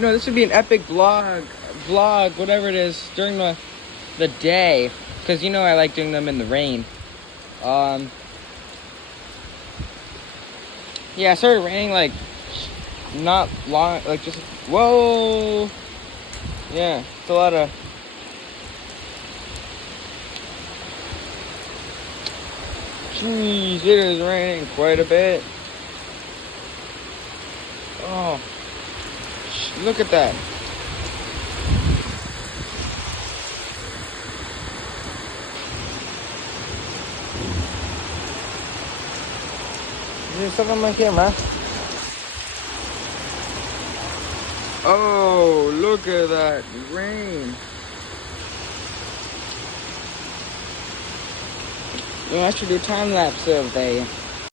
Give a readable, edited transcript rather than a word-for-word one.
No, this would be an epic vlog, whatever it is, during the day. Because, you know, I like doing them in the rain. Yeah, it started raining, like, not long, like, just, whoa. Yeah, it's a lot of... Jeez, it is raining quite a bit. Oh, look at that. Is there stuff on my camera? Oh, look at that rain. You know, I should do a time lapse of